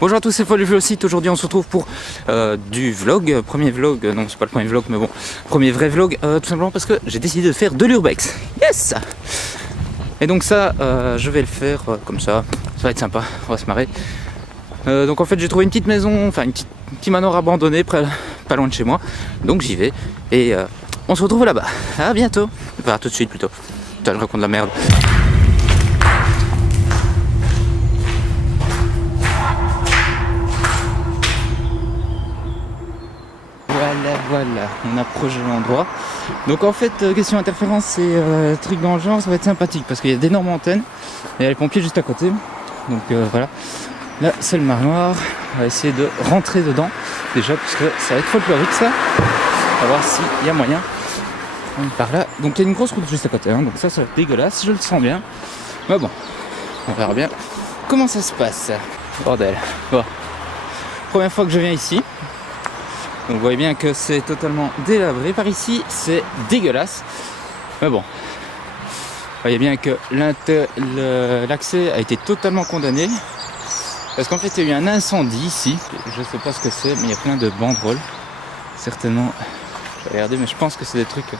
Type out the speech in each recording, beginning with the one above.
Bonjour à tous, c'est Folie Vlog-Site. Aujourd'hui on se retrouve pour du vlog, premier vlog, non c'est pas le premier vlog mais bon, premier vrai vlog, tout simplement parce que j'ai décidé de faire de l'urbex. Yes. Et donc ça, je vais le faire comme ça va être sympa, on va se marrer. Donc en fait j'ai trouvé une petite maison, enfin un petit manoir abandonné pas loin de chez moi, donc j'y vais et on se retrouve là-bas. À bientôt, enfin tout de suite plutôt, putain je raconte de la merde. Voilà, on approche de l'endroit. Donc en fait, question interférence et truc dans le genre, ça va être sympathique parce qu'il y a d'énormes antennes et il y a les pompiers juste à côté. Donc voilà, là c'est le manoir. On va essayer de rentrer dedans déjà parce que ça va être folklorique ça. On va voir s'il y a moyen. Par là, donc il y a une grosse route juste à côté, hein, donc ça va être dégueulasse, je le sens bien. Mais bon, on verra bien comment ça se passe. Bordel. Bon, première fois que je viens ici. Donc vous voyez bien que c'est totalement délabré par ici, c'est dégueulasse. Mais bon, vous voyez bien que l'accès a été totalement condamné. Parce qu'en fait il y a eu un incendie ici. Je ne sais pas ce que c'est, mais il y a plein de banderoles. Certainement, je vais regarder, mais je pense que c'est des trucs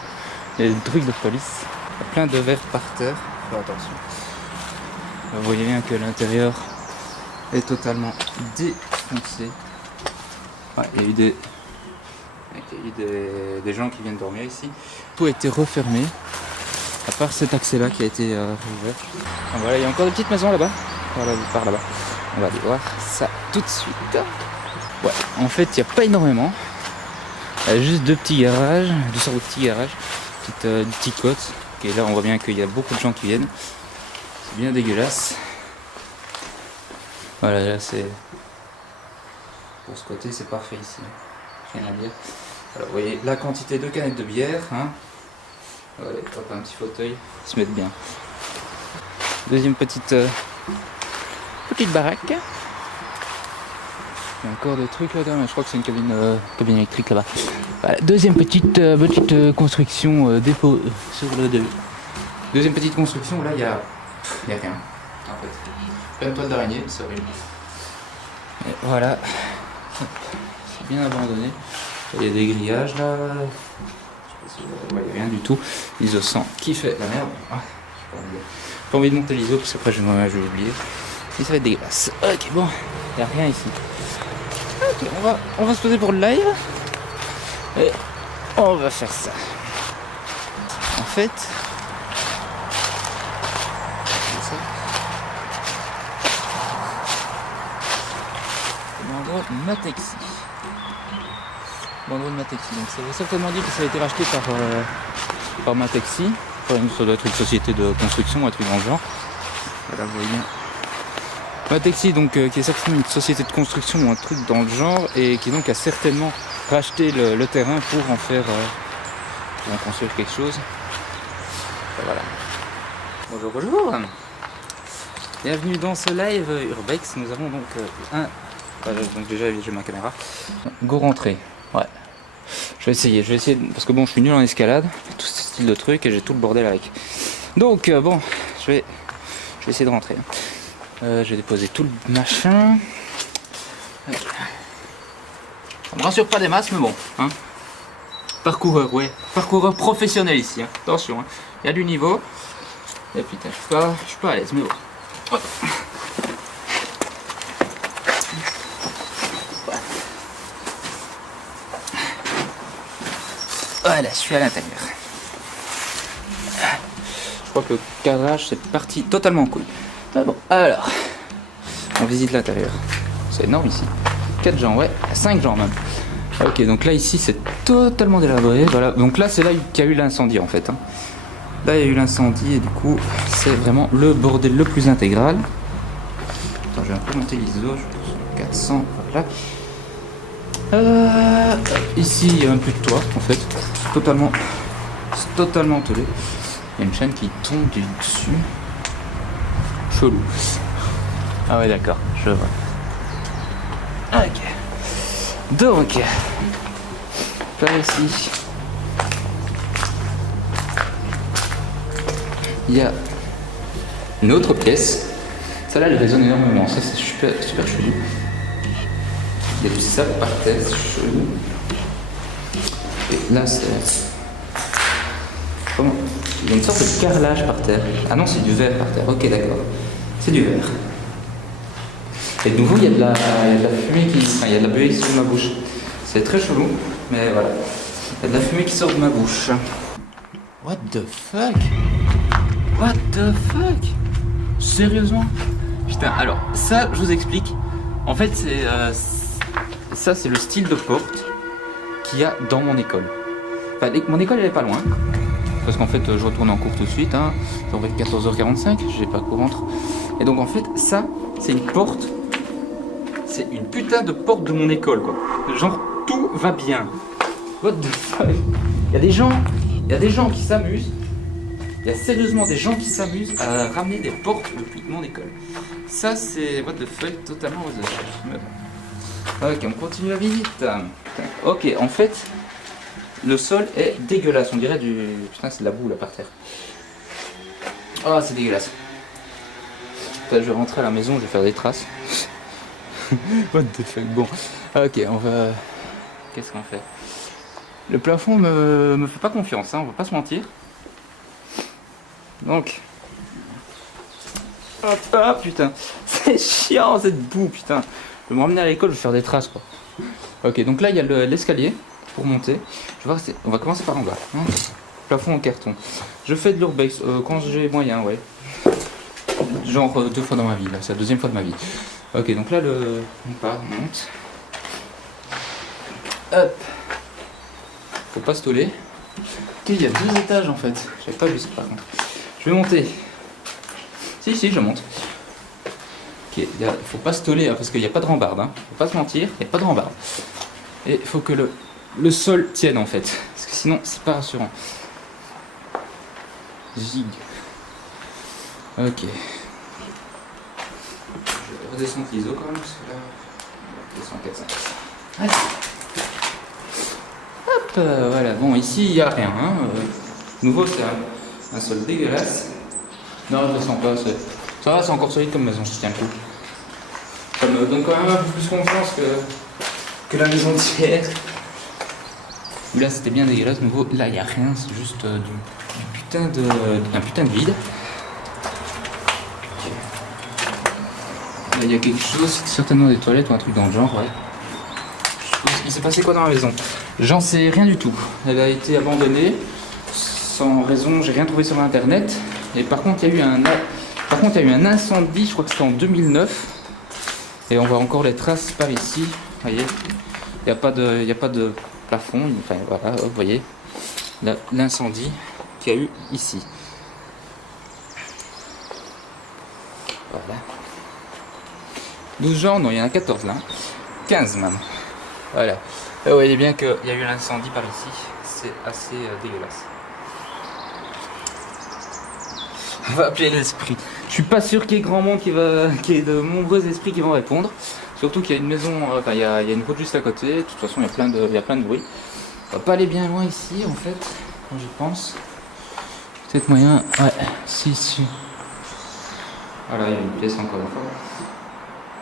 de police. Il y a plein de verres par terre. Faites attention. Vous voyez bien que l'intérieur est totalement défoncé. Ouais, il y a eu des gens qui viennent dormir ici. Tout a été refermé, à part cet accès-là qui a été rouvert. Voilà, il y a encore des petites maisons là-bas. Voilà, par là-bas. On va aller voir ça tout de suite. Ouais, en fait, il n'y a pas énormément. Il y a juste deux petits garages, deux sortes de petits garages, des petites côtes. Et là, on voit bien qu'il y a beaucoup de gens qui viennent. C'est bien dégueulasse. Voilà, là, c'est... Pour ce côté, c'est parfait ici. Rien à dire. Alors, vous voyez la quantité de canettes de bière. Hein. Voilà, hop, un petit fauteuil. Ils se mettent bien. Deuxième petite baraque. Il y a encore des trucs là-dedans. Je crois que c'est une cabine électrique là-bas. Voilà, deuxième petite construction dépôt sur le deux. Deuxième petite construction. Là, il y a rien. En fait, plein de toiles d'araignée. C'est horrible. Et voilà. C'est bien abandonné. Il y a des grillages là. Je sais pas si il n'y a rien du tout. L'ISO 100 qui fait la merde. Ah, j'ai pas envie de monter l'ISO parce qu'après je vais oublier. Et ça va être dégueulasse. Ok, bon, il n'y a rien ici. Ok, on va se poser pour le live. Et on va faire ça. En fait. L'endroit de Matexi. L'endroit de Matexi. Donc ça veut certainement dire que ça a été racheté par Matexi. Ça doit être une société de construction, un truc dans le genre. Voilà, vous voyez bien. Matexi, donc, qui est certainement une société de construction ou un truc dans le genre, et qui donc a certainement racheté le terrain pour en faire, pour en construire quelque chose. Et voilà. Bonjour, bonjour. Bienvenue dans ce live Urbex. Nous avons donc voilà, donc déjà j'ai ma caméra. Go rentrer. Ouais. Je vais essayer parce que bon je suis nul en escalade, tout ce style de truc et j'ai tout le bordel avec. Donc bon, je vais essayer de rentrer. Je vais déposer tout le machin. Okay. Ça me rassure pas des masses mais bon. Hein. Parcoureur, ouais. Parcoureur professionnel ici. Hein. Attention, hein. Il y a du niveau. Et putain, je suis pas à l'aise mais bon. Ouais. Voilà, je suis à l'intérieur. Je crois que le cadrage c'est parti totalement cool. Ah bon, alors, on visite l'intérieur. C'est énorme ici. 4 gens, ouais, 5 gens même. Ok, donc là ici c'est totalement délabré. Voilà, donc là c'est là qu'il y a eu l'incendie en fait. Hein. Là il y a eu l'incendie et du coup c'est vraiment le bordel le plus intégral. Attends, je vais un peu monter l'ISO, je pense 400, voilà. Ici il y a un peu de toit en fait, c'est totalement tollé. Il y a une chaîne qui tombe du dessus. Chelou. Ah ouais d'accord, je vois. Ok. Donc par ici il y a une autre pièce. Celle-là elle résonne énormément, ça c'est super chelou. Il y a du sable par terre, c'est chelou. Et là, c'est... Comment? Il y a une sorte de carrelage par terre. Ah non, c'est du verre par terre. Ok, d'accord. C'est du verre. Et de nouveau, il y a de la fumée qui... Enfin, il y a de la buée qui sort de ma bouche. C'est très chelou, mais voilà. Il y a de la fumée qui sort de ma bouche. What the fuck? What the fuck? Sérieusement? Putain, alors, ça, je vous explique. En fait, c'est... ça, c'est le style de porte qu'il y a dans mon école. Enfin, mon école, elle est pas loin. Parce qu'en fait, je retourne en cours tout de suite. Hein. Ça va être 14h45, j'ai pas cours entre. Et donc, en fait, ça, c'est une porte. C'est une putain de porte de mon école, quoi. Genre, tout va bien. What the fuck? Il y a des gens qui s'amusent. Il y a sérieusement des gens qui s'amusent à ramener des portes depuis mon école. Ça, c'est what the fuck, totalement what the fuck. Ok, on continue la visite. Ok, en fait, le sol est dégueulasse. On dirait du... Putain, c'est de la boue là par terre. Oh, c'est dégueulasse. Là, je vais rentrer à la maison, je vais faire des traces. What the fuck. Bon, ok, on va... Qu'est-ce qu'on fait? Le plafond me fait pas confiance, hein, on va pas se mentir. Donc... Hop, ah putain, c'est chiant cette boue, putain. Je vais me ramener à l'école, je vais faire des traces, quoi. Ok, donc là, il y a l'escalier pour monter. Je vais voir, on va commencer par en bas. Hein. Plafond en carton. Je fais de l'urbex quand j'ai moyen, ouais. Genre 2 fois dans ma vie, là, c'est la 2e fois de ma vie. Ok, donc là, on monte. Hop. Faut pas se toller. Ok, il y a 2 étages en fait. J'avais pas vu ça par contre. Je vais monter. Si, je monte. Ok, faut pas se toller hein, parce qu'il n'y a pas de rambarde. Hein. Faut pas se mentir, il n'y a pas de rambarde. Et il faut que le sol tienne en fait. Parce que sinon, c'est pas rassurant. Zig. Ok. Je redescends l'ISO quand même parce que là, je descends 400. Allez. Hop, voilà. Bon, ici, il n'y a rien. Hein. Nouveau, c'est un sol dégueulasse. Non, je ne descends pas. Ça va, c'est encore solide comme maison, je tiens le coup. Ça me donne quand même un peu plus confiance que la maison d'hier. Là, c'était bien dégueulasse. Nouveau, là, il n'y a rien. C'est juste un putain de vide. Okay. Là, il y a quelque chose, certainement des toilettes ou un truc dans le genre, ouais. Il s'est passé quoi dans la maison? J'en sais rien du tout. Elle a été abandonnée sans raison, j'ai rien trouvé sur internet. Et par contre, il y a eu un incendie, je crois que c'était en 2009. Et on voit encore les traces par ici. Vous voyez, il n'y a pas de plafond. Enfin voilà, vous voyez l'incendie qu'il y a eu ici. Voilà. 12 gens, non, il y en a 14 là. 15 même. Voilà. Vous voyez bien qu'il y a eu l'incendie par ici. C'est assez dégueulasse. On va appeler l'esprit. Je suis pas sûr qu'il y ait grand monde qu'il y ait de nombreux esprits qui vont répondre. Surtout qu'il y a une maison, enfin il y a une route juste à côté. De toute façon, il y a plein de bruit. On va pas aller bien loin ici en fait, quand j'y pense. Peut-être moyen. Ouais, si. Voilà, il y a une pièce encore une fois.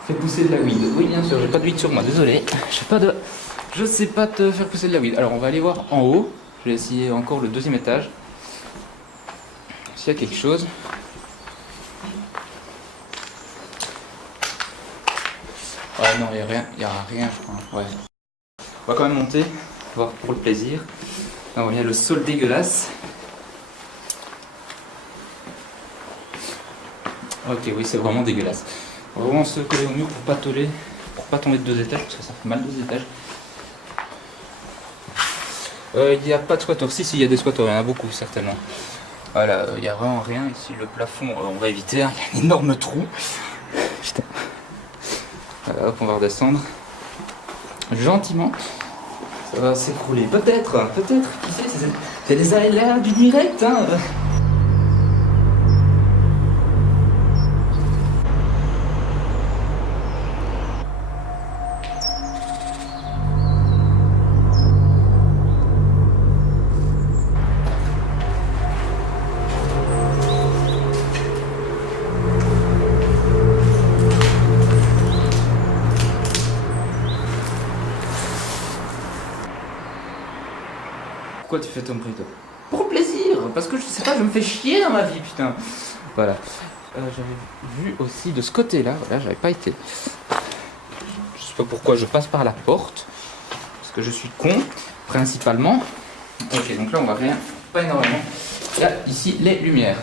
Fais pousser de la weed. Oui, bien sûr, j'ai pas de weed sur moi, désolé. Je sais pas te faire pousser de la weed. Alors, on va aller voir en haut. Je vais essayer encore le 2e étage. S'il y a quelque chose. Ouais, non, il n'y aura rien, je crois. Ouais. On va quand même monter, voir pour le plaisir. Là, on voit bien le sol dégueulasse. Ok, oui, c'est vraiment dégueulasse. On va vraiment se coller au mur pour pas toller, pour pas tomber de 2 étages, parce que ça fait mal 2 étages. Il n'y a pas de squatteurs. Si, il y a des squatteurs, il y en a beaucoup, certainement. Voilà, il n'y a vraiment rien. Ici, le plafond, on va éviter. Hein. Il y a un énorme trou. Putain. Voilà, hop, on va redescendre. Gentiment. Ça va s'écrouler. Peut-être. Qui sait, c'est des aléas du direct. Hein. Pourquoi tu fais ton bruit toi? Pour le plaisir, parce que je sais pas, je me fais chier dans ma vie, putain. Voilà. J'avais vu aussi de ce côté-là, voilà, j'avais pas été. Je sais pas pourquoi je passe par la porte, parce que je suis con, principalement. Ok, donc là on va rien, pas énormément. Il y a ici les lumières.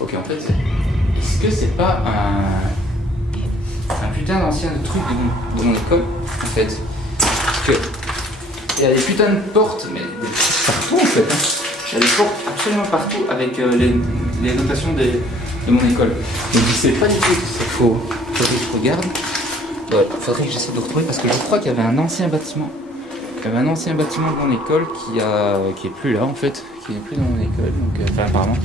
Ok, en fait, est-ce que c'est pas un putain d'ancien truc de mon école, en fait? Parce que il y a des putains de portes, mais partout en fait. Hein. Il y a des portes absolument partout avec les notations de mon école. Donc je sais pas du tout si c'est faux. Faudrait que je regarde. Ouais, faudrait que j'essaie de retrouver parce que je crois qu'il y avait un ancien bâtiment. Il y avait un ancien bâtiment de mon école qui est plus là en fait, qui n'est plus dans mon école. Donc enfin apparemment.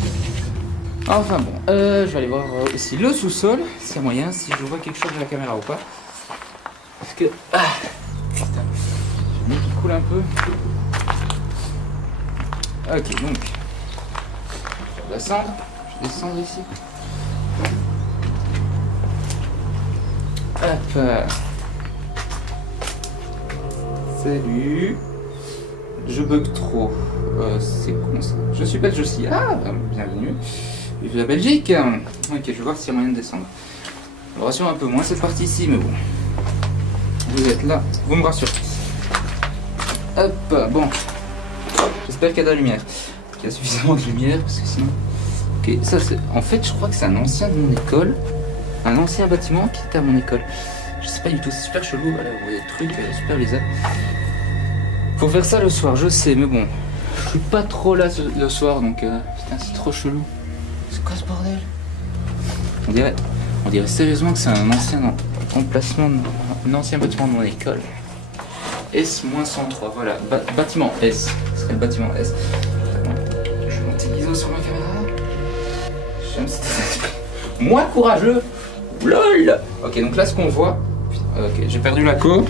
Enfin bon, je vais aller voir ici le sous-sol, s'il y a moyen, si je vois quelque chose de la caméra ou pas. Parce que putain, j'ai mis qui coule un peu. Ok, donc je vais descendre. Je vais descendre ici. Hop. Salut. Je bug trop. C'est con ça. Je suis belge aussi. Ah, bienvenue. Vive la Belgique. Ok, je vais voir s'il y a moyen de descendre. Je me rassure un peu moins cette partie-ci, mais bon. Vous êtes là, vous me rassurez. Hop, bon. J'espère qu'il y a de la lumière. Qu'il y a suffisamment de lumière, parce que sinon... Ok, ça c'est... En fait, je crois que c'est un ancien de mon école. Un ancien bâtiment qui était à mon école. Je sais pas du tout, c'est super chelou. Voilà, vous voyez des trucs super bizarres. Faut faire ça le soir, je sais, mais bon. Je suis pas trop là le soir, donc... Putain, c'est trop chelou. C'est quoi ce bordel? On dirait sérieusement que c'est un ancien emplacement, un ancien bâtiment de mon école. S-103, voilà, bâtiment S. Ce serait le bâtiment S. Je vais monter l'ISO sur ma caméra. J'aime cet esprit. Moins courageux. LOL. Ok, donc là ce qu'on voit. Ok, j'ai perdu la co.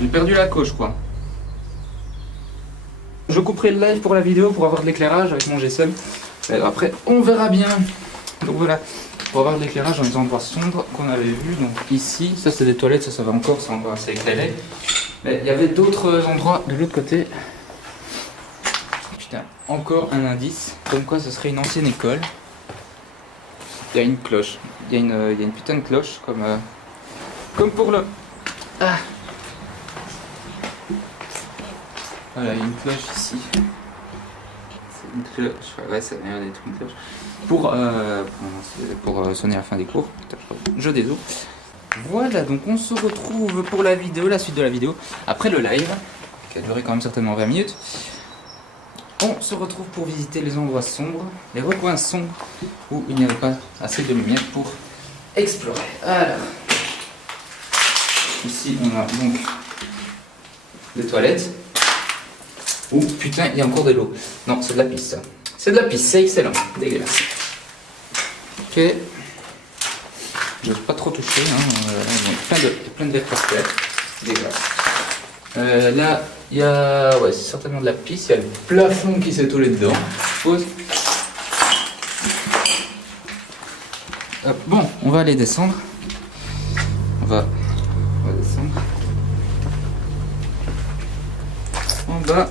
J'ai perdu la co, je crois. Je couperai le live pour la vidéo pour avoir de l'éclairage avec mon GSM. Après, on verra bien. Donc voilà, pour avoir de l'éclairage dans les endroits sombres qu'on avait vu. Donc ici, ça c'est des toilettes, ça va encore, c'est encore assez éclairé. Mais il y avait d'autres endroits de l'autre côté. Putain, encore un indice, comme quoi ce serait une ancienne école. Il y a une cloche, il y a une putain de cloche, comme pour le... Ah. Voilà, il y a une cloche ici. C'est une cloche, ouais, ça a l'air d'être une cloche. Pour sonner à la fin des cours. Putain, je désolé. Voilà, donc on se retrouve pour la vidéo, la suite de la vidéo, après le live, qui a duré quand même certainement 20 minutes. On se retrouve pour visiter les endroits sombres, les recoins sombres, où il n'y avait pas assez de lumière pour explorer. Alors, ici on a donc les toilettes. Oh putain, il y a encore de l'eau. Non, c'est de la pisse ça. C'est de la pisse, c'est excellent. Dégueulasse. Ok. Je n'ose pas trop toucher. Hein. Plein de verres par terre. Dégueulasse. Là, il y a... Ouais, c'est certainement de la pisse. Il y a le plafond qui s'est tollé dedans. Je suppose. Bon, on va aller descendre. On va descendre. En bas.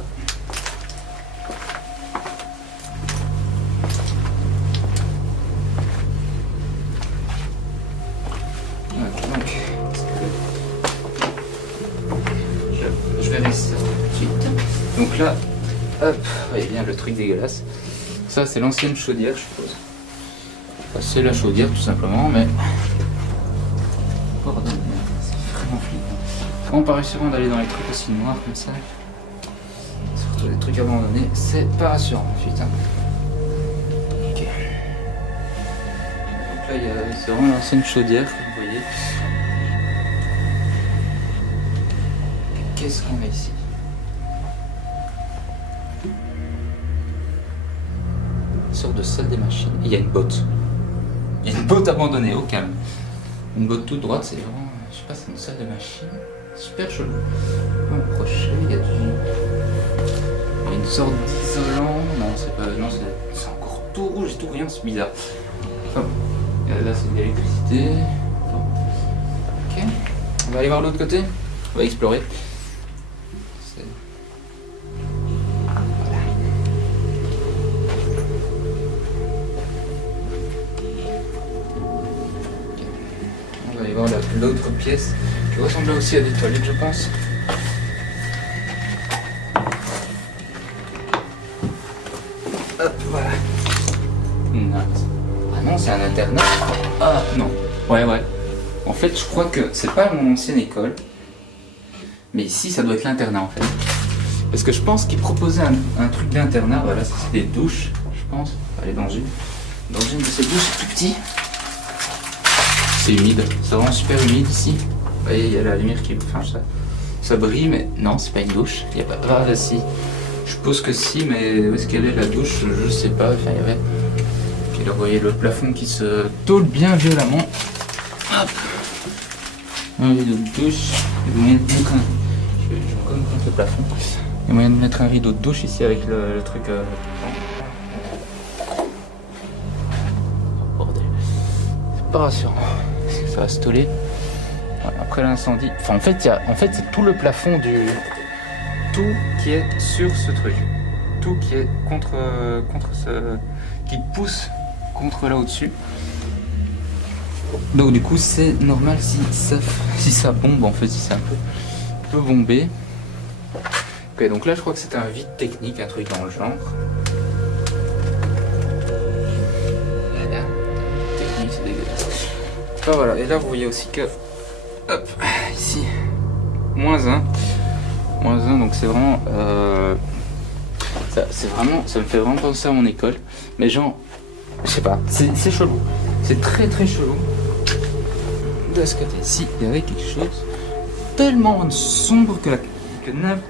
Je vais rester tout de suite. Donc là, hop, voyez bien le truc dégueulasse. Ça, c'est l'ancienne chaudière, je suppose. Enfin, c'est la chaudière, tout simplement, mais... Bordel, c'est vraiment flippant. Quand on pas rassurant d'aller dans les trucs aussi noirs comme ça, surtout les trucs abandonnés, c'est pas rassurant, putain. Ok. Donc là, c'est vraiment l'ancienne chaudière, vous voyez. Qu'est-ce qu'on a ici? Une sorte de salle des machines. Il y a une botte. Il y a une botte abandonnée, au calme. Une botte toute droite, c'est vraiment... Je sais pas, c'est une salle de machine. Super chelou. On va approcher, il y a une sorte d'isolant. Non, c'est pas... Non, c'est encore tout rouge et tout rien, c'est bizarre. Enfin, là, c'est de l'électricité. Bon. Ok. On va aller voir l'autre côté. On va explorer. voir l'autre pièce qui ressemblait aussi à des toilettes, je pense. Hop, voilà. Ah non, c'est un internat. Ah non. Ouais. En fait, je crois que c'est pas mon ancienne école. Mais ici, ça doit être l'internat en fait. Parce que je pense qu'ils proposaient un truc d'internat. Voilà, ça c'est des douches, je pense. Aller dans une de ces douches, c'est tout petit. C'est humide, c'est vraiment super humide ici. Vous voyez, il y a la lumière qui... Enfin, ça brille, mais non, c'est pas une douche. Il n'y a pas... Ah là, si. Je suppose que si, mais où est-ce qu'elle est la douche? Je sais pas. Enfin, il y avait... Puis là, vous voyez le plafond qui se tôle bien violemment. Hop. Un rideau de douche. Il y a moyen de mettre un... Je vais comme contre le plafond. Il y a moyen de mettre un rideau de douche ici avec le truc... Bordel. C'est pas rassurant. Parce que ça va se toller. Voilà, après l'incendie... Enfin, en fait, c'est tout le plafond du... Tout qui est sur ce truc. Tout qui est contre ce... qui pousse contre là au-dessus. Donc du coup c'est normal si ça bombe, en fait, si c'est un peu bombé. Ok, donc là je crois que c'était un vide technique, un truc dans le genre. Voilà. Technique, c'est dégueulasse. Enfin, voilà, et là vous voyez aussi que, hop, ici, -1, donc c'est vraiment, ça me fait vraiment penser à mon école, mais genre, je sais pas, c'est chelou, c'est très chelou. De ce côté-ci, il y avait quelque chose tellement sombre que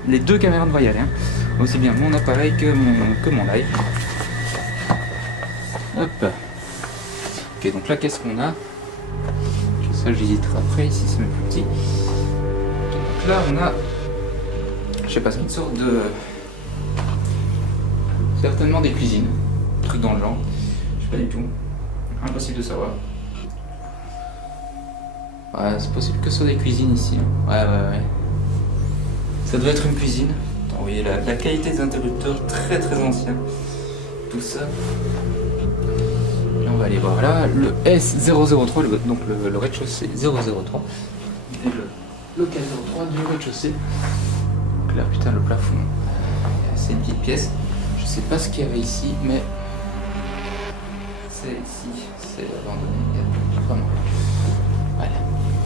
les deux caméras ne voyaient rien. Aussi bien mon appareil que mon live. Hop. Ok, donc là, qu'est-ce qu'on a? Ça, j'hésiterai après. Ici, c'est même plus petit. Donc là, on a, je sais pas, c'est une sorte de... Certainement des cuisines. Un truc dans le genre. Je sais pas du tout. Impossible de savoir. Ouais, c'est possible que ce soit des cuisines ici. Ouais. Ça doit être une cuisine. Attends, vous voyez la qualité des interrupteurs, très ancien. Tout ça. Et on va aller voir là, le S003, donc le rez-de-chaussée 003. Et le local 03 du rez-de-chaussée. Donc là, putain, le plafond. C'est une petite pièce. Je sais pas ce qu'il y avait ici, mais... C'est ici, c'est abandonné. Il y a vraiment... Voilà.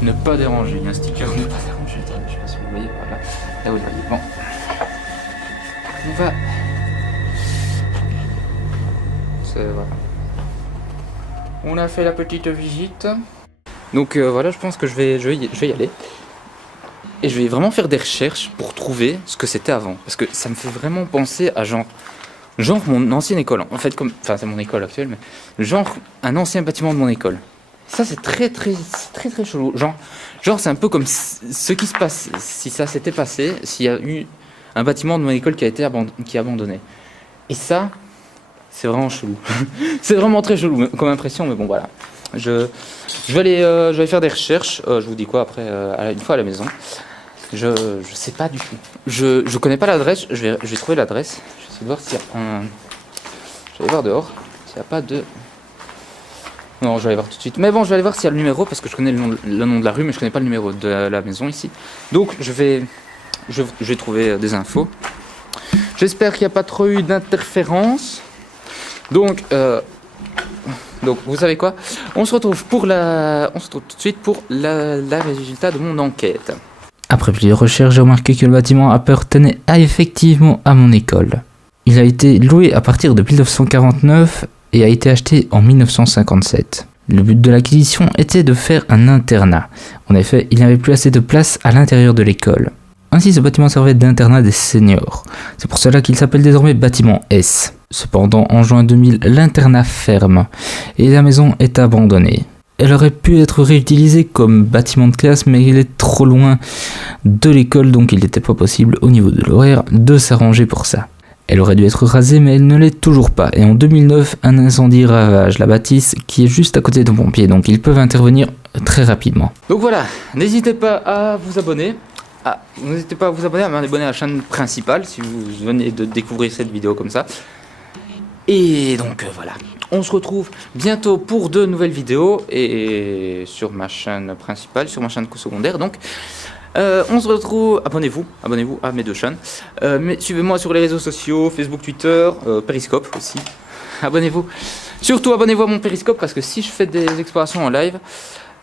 Ne pas déranger, il y a un sticker ne pas déranger. Attends, je sais pas si vous voyez par là. Là vous le voyez. Bon. On va. Voilà. On a fait la petite visite. Donc voilà, je pense que je vais y aller. Et je vais vraiment faire des recherches pour trouver ce que c'était avant. Parce que ça me fait vraiment penser à genre mon ancienne école. En fait, enfin c'est mon école actuelle, mais genre un ancien bâtiment de mon école. Ça c'est très chelou. Genre c'est un peu comme ce qui se passe si ça s'était passé, s'il y a eu un bâtiment de mon école qui est abandonné. Et ça, c'est vraiment chelou. C'est vraiment très chelou comme impression, mais bon voilà. Je vais aller faire des recherches. Je vous dis quoi après une fois à la maison. Je sais pas du tout. Je connais pas l'adresse. Je vais trouver l'adresse. Je vais essayer de voir s'il y a un. Je vais aller voir dehors s'il n'y a pas de. Non, je vais aller voir tout de suite. Mais bon, je vais aller voir s'il y a le numéro parce que je connais le nom de la rue, mais je connais pas le numéro de la maison ici. Donc, je vais trouver des infos. J'espère qu'il n'y a pas trop eu d'interférences. Donc, vous savez quoi? On se retrouve tout de suite pour la résultat de mon enquête. Après plusieurs recherches, j'ai remarqué que le bâtiment appartenait effectivement à mon école. Il a été loué à partir de 1949 et a été acheté en 1957. Le but de l'acquisition était de faire un internat. En effet, il n'y avait plus assez de place à l'intérieur de l'école. Ainsi, ce bâtiment servait d'internat des seniors. C'est pour cela qu'il s'appelle désormais bâtiment S. Cependant, en juin 2000, l'internat ferme et la maison est abandonnée. Elle aurait pu être réutilisée comme bâtiment de classe, mais il est trop loin de l'école, donc il n'était pas possible au niveau de l'horaire de s'arranger pour ça. Elle aurait dû être rasée, mais elle ne l'est toujours pas. Et en 2009, un incendie ravage la bâtisse qui est juste à côté de pompiers, donc ils peuvent intervenir très rapidement. Donc voilà, n'hésitez pas à vous abonner. N'hésitez pas à vous abonner, à m'abonner à la chaîne principale si vous venez de découvrir cette vidéo comme ça. Et donc voilà, on se retrouve bientôt pour de nouvelles vidéos et sur ma chaîne principale, sur ma chaîne secondaire. Donc on se retrouve, abonnez-vous à mes deux chaînes. Suivez-moi sur les réseaux sociaux, Facebook, Twitter, Periscope aussi. Abonnez-vous. Surtout abonnez-vous à mon Periscope parce que si je fais des explorations en live,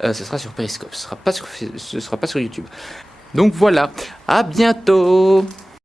ce sera sur Periscope, ce sera pas sur YouTube. Donc voilà, à bientôt.